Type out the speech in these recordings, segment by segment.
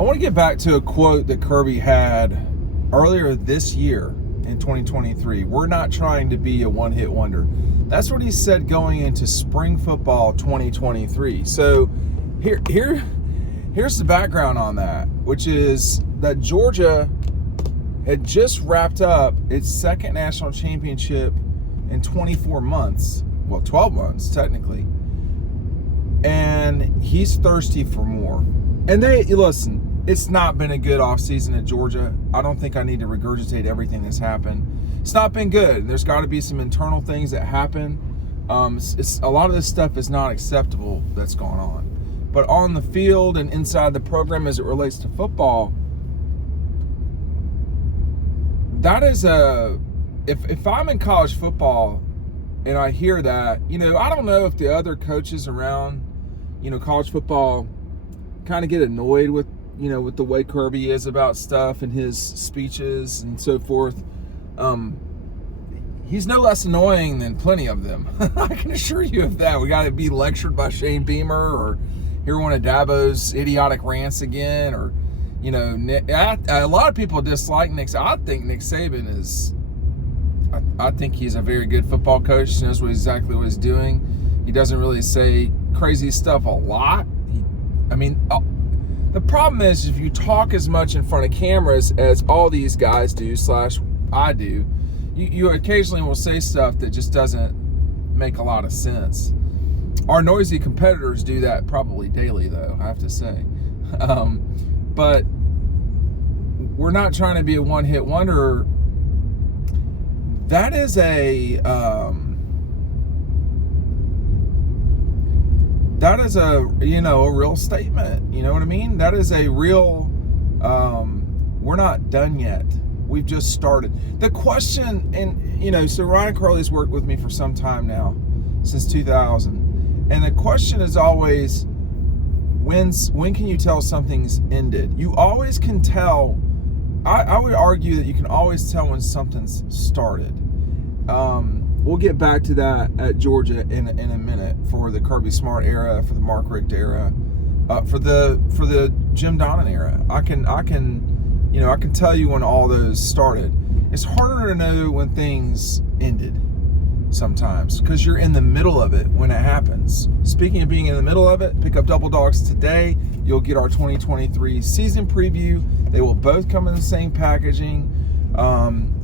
I want to get back to a quote that Kirby had earlier this year in 2023. We're not trying to be a one-hit wonder. That's what he said going into spring football 2023. So here's the background on that, which is that Georgia had just wrapped up its second national championship in 24 months. Well, 12 months, technically. And he's thirsty for more. And listen, it's not been a good offseason at Georgia. I don't think I need to regurgitate everything that's happened. It's not been good. There's got to be some internal things that happen. A lot of this stuff is not acceptable that's going on. But on the field and inside the program as it relates to football, that is if I'm in college football and I hear that, I don't know if the other coaches around, college football kind of get annoyed with the way Kirby is about stuff and his speeches and so forth. He's no less annoying than plenty of them. I can assure you of that. We got to be lectured by Shane Beamer or hear one of Dabo's idiotic rants again, or a lot of people dislike Nick. I think Nick Saban is. I think he's a very good football coach. He knows exactly what he's doing. He doesn't really say crazy stuff a lot. The problem is if you talk as much in front of cameras as all these guys do / I do, you occasionally will say stuff that just doesn't make a lot of sense. Our noisy competitors do that probably daily, though, I have to say. But we're not trying to be a one-hit wonder. That is a real statement. You know what I mean? That is a real, we're not done yet. We've just started. The question, and so Ryan Curley's worked with me for some time now, since 2000. And the question is always, when can you tell something's ended? You always can tell. I would argue that you can always tell when something's started. We'll get back to that at Georgia in a minute for the Kirby Smart era, for the Mark Richt era, for the Jim Donnan era. I can tell you when all those started. It's harder to know when things ended sometimes because you're in the middle of it when it happens. Speaking of being in the middle of it, pick up Double Dogs today. You'll get our 2023 season preview. They will both come in the same packaging,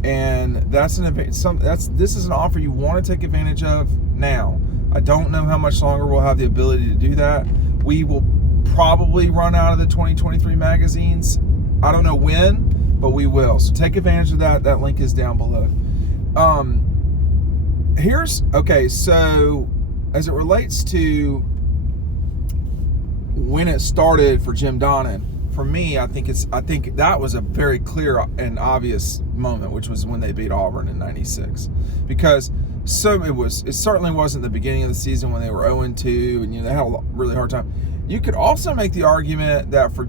and this is an offer you want to take advantage of now. I don't know how much longer we'll have the ability to do that. We will probably run out of the 2023 magazines. I don't know when, but we will. So take advantage of that. That link is down below. So as it relates to when it started for Jim Donnan, for me, I think that was a very clear and obvious moment, which was when they beat Auburn in '96, because it certainly wasn't the beginning of the season when they were 0-2 and they had a really hard time. You could also make the argument that for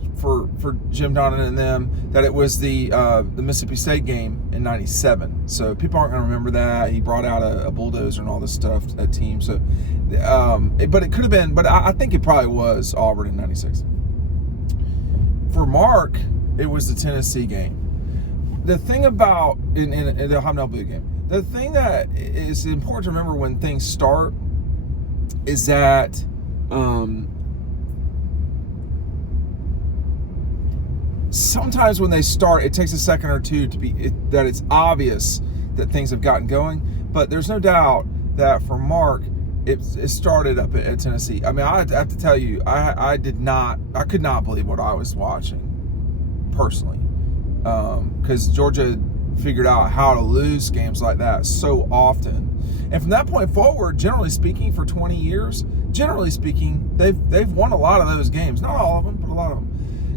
Jim Donnan and them that it was the Mississippi State game in '97. So people aren't going to remember that. He brought out a bulldozer and all this stuff, that team. So, but it could have been. But I think it probably was Auburn in '96. For Mark, it was the Tennessee game. The thing about in the Hobnail Blue game, the thing that is important to remember when things start is that. Sometimes when they start, it takes a second or two that it's obvious that things have gotten going. But there's no doubt that for Mark, it started up at Tennessee. I have to tell you, I could not believe what I was watching personally, because Georgia figured out how to lose games like that so often. And from that point forward, generally speaking, for 20 years, they've won a lot of those games. Not all of them, but a lot of them.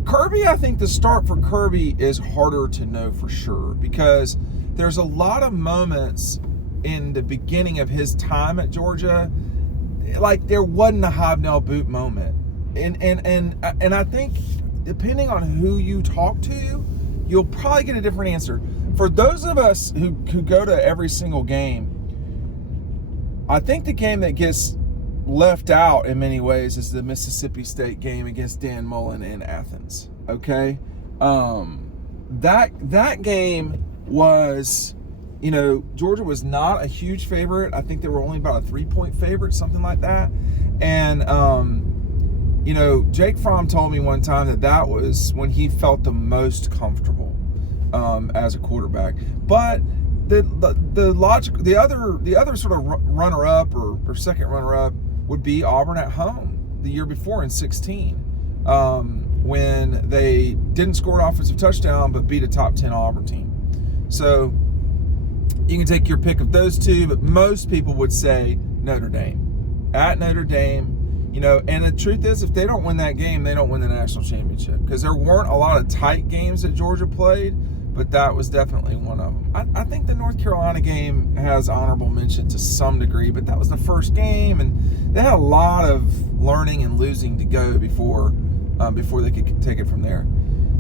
Kirby, I think the start for Kirby is harder to know for sure, because there's a lot of moments in the beginning of his time at Georgia, like there wasn't a hobnail boot moment. And I think depending on who you talk to, you'll probably get a different answer. For those of us who go to every single game, I think the game that gets left out in many ways is the Mississippi State game against Dan Mullen in Athens. Okay, that game was, Georgia was not a huge favorite. I think they were only about a 3-point favorite, something like that. And Jake Fromm told me one time that was when he felt the most comfortable as a quarterback. But the other sort of runner up or second runner up would be Auburn at home the year before in 2016, when they didn't score an offensive touchdown but beat a top 10 Auburn team. So you can take your pick of those two, but most people would say Notre Dame. At Notre Dame, and the truth is, if they don't win that game, they don't win the national championship, because there weren't a lot of tight games that Georgia played, but that was definitely one of them. I think the North Carolina game has honorable mention to some degree, but that was the first game, and they had a lot of learning and losing to go before they could take it from there.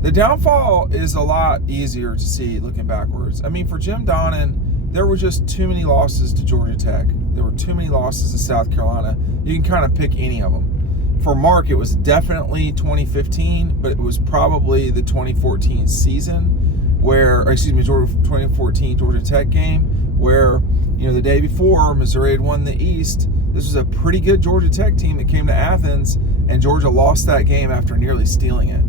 The downfall is a lot easier to see looking backwards. I mean, for Jim Donnan, there were just too many losses to Georgia Tech. There were too many losses to South Carolina. You can kind of pick any of them. For Mark, it was definitely 2015, but it was probably the 2014 season 2014 Georgia Tech game, where, the day before Missouri had won the East. This was a pretty good Georgia Tech team that came to Athens, and Georgia lost that game after nearly stealing it.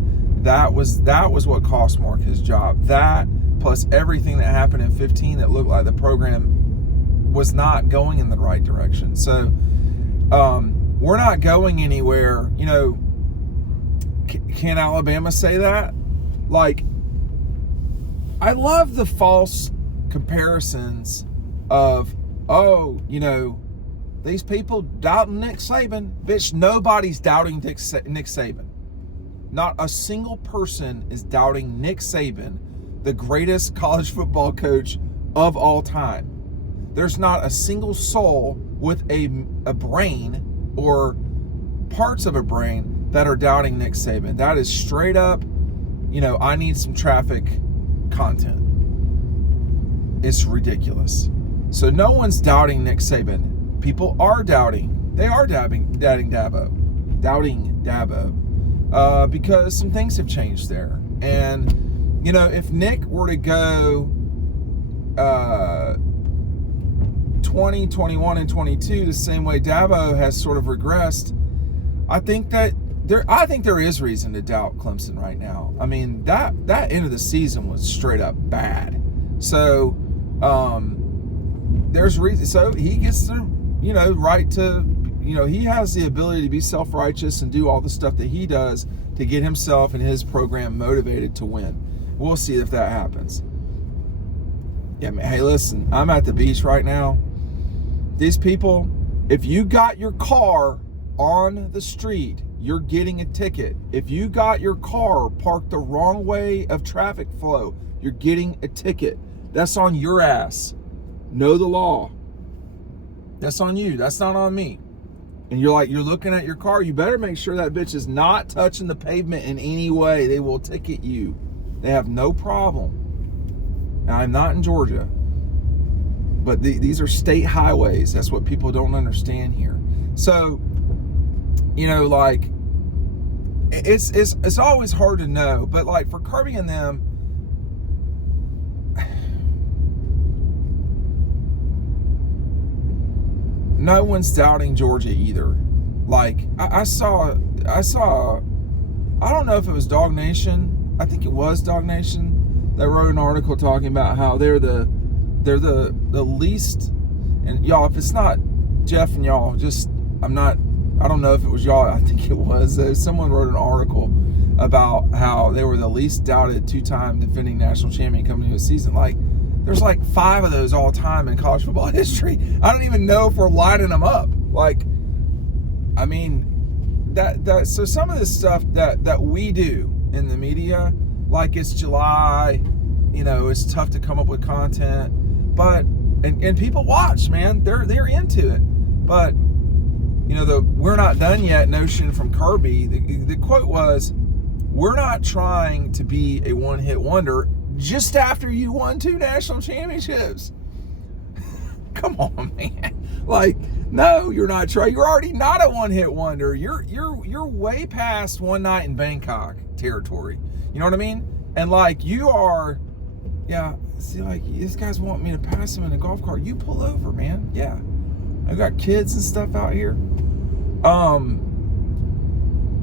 That was what cost Mark his job. That, plus everything that happened in 15 that looked like the program was not going in the right direction. So we're not going anywhere. Can Alabama say that? Like, I love the false comparisons of, these people doubting Nick Saban. Bitch, nobody's doubting Nick Saban. Not a single person is doubting Nick Saban, the greatest college football coach of all time. There's not a single soul with a brain or parts of a brain that are doubting Nick Saban. That is straight up, I need some traffic content. It's ridiculous. So no one's doubting Nick Saban. People are doubting. They are doubting Dabo. Because some things have changed there. And, if Nick were to go 20, 21, and 22 the same way Dabo has sort of regressed, I think there is reason to doubt Clemson right now. I mean, that end of the season was straight up bad. So there's reason. So he gets the right to, he has the ability to be self-righteous and do all the stuff that he does to get himself and his program motivated to win. We'll see if that happens. Yeah, man, hey, listen, I'm at the beach right now. These people, if you got your car on the street, you're getting a ticket. If you got your car parked the wrong way of traffic flow, you're getting a ticket. That's on your ass. Know the law. That's on you. That's not on me. And you're looking at your car, you better make sure that bitch is not touching the pavement in any way. They will ticket you. They have no problem. Now, I'm not in Georgia, but these are state highways. That's what people don't understand here. So, it's always hard to know. But like for Kirby and them, no one's doubting Georgia either. Like I saw, I don't know if it was Dawg Nation. I think it was Dawg Nation that wrote an article talking about how they're the least. And y'all, if it's not Jeff and y'all, I don't know if it was y'all. I think it was. Someone wrote an article about how they were the least doubted two-time defending national champion coming into a season. Like, there's like 5 of those all time in college football history. I don't even know if we're lining them up. Like, I mean, so some of this stuff that we do in the media, like it's July, it's tough to come up with content, but and people watch, man. They're into it. But the "we're not done yet" notion from Kirby, the quote was, "We're not trying to be a one-hit wonder just after you won 2 national championships." Come on, man. Like, No, you're not, Trey. You're already not a one-hit wonder. You're way past one night in Bangkok territory. You know what I mean? And like you are, yeah. See, like these guys want me to pass them in a golf cart. You pull over, man. Yeah, I got kids and stuff out here.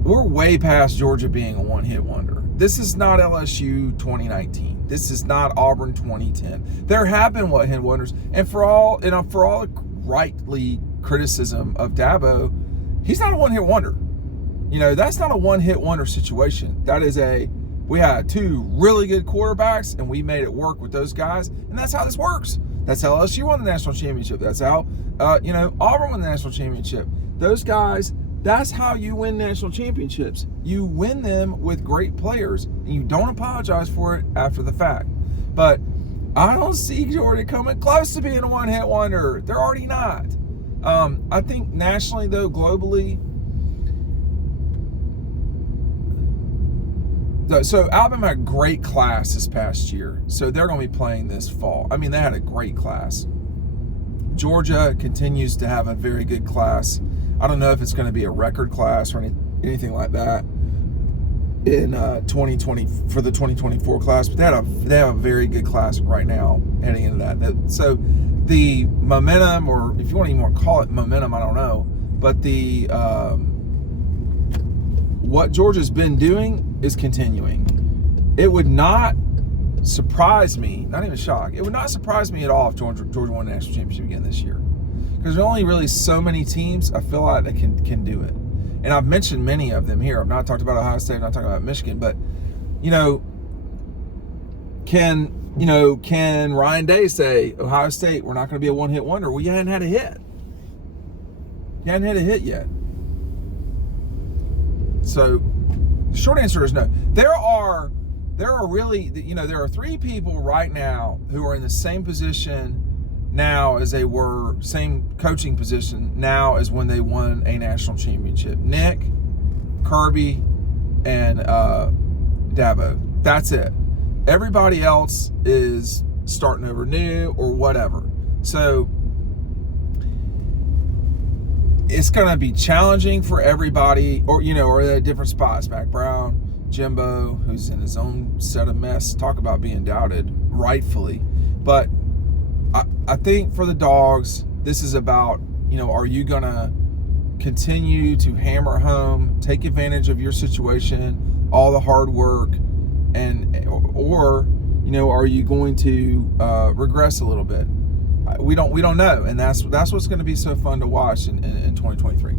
We're way past Georgia being a one-hit wonder. This is not LSU 2019. This is not Auburn 2010. There have been one-hit wonders, and for all rightly criticism of Dabo, he's not a one-hit wonder. You know, that's not a one-hit wonder situation. That is we had two really good quarterbacks, and we made it work with those guys, and that's how this works. That's how LSU won the national championship. That's how, Auburn won the national championship. Those guys, that's how you win national championships. You win them with great players, and you don't apologize for it after the fact. But I don't see Georgia coming close to being a one-hit wonder. They're already not. I think nationally, though, globally, so Alabama had a great class this past year. So they're going to be playing this fall. I mean, they had a great class. Georgia continues to have a very good class. I don't know if it's going to be a record class or anything like that in 2020 for the 2024 class, but they have a very good class right now heading into that. So the momentum, or if you want to even call it momentum, I don't know, but the what Georgia's been doing is continuing. It would not surprise me, not even shock, it would not surprise me at all if Georgia won the national championship again this year. Because there's only really so many teams, I feel like, that can do it. And I've mentioned many of them here. I've not talked about Ohio State, I'm not talking about Michigan, but, can Ryan Day say, Ohio State, we're not going to be a one-hit wonder? Well, you hadn't had a hit. You hadn't had a hit yet. So the short answer is no. There are really, there are three people right now who are in the same position now as they were, same coaching position now as when they won a national championship. Nick, Kirby, and Dabo. That's it. Everybody else is starting over new or whatever. So it's going to be challenging for everybody, or at different spots. Mac Brown, Jimbo, who's in his own set of mess. Talk about being doubted, rightfully. But I think for the Dogs, this is about, are you going to continue to hammer home, take advantage of your situation, all the hard work, or are you going to regress a little bit? We don't know, and that's what's going to be so fun to watch in 2023.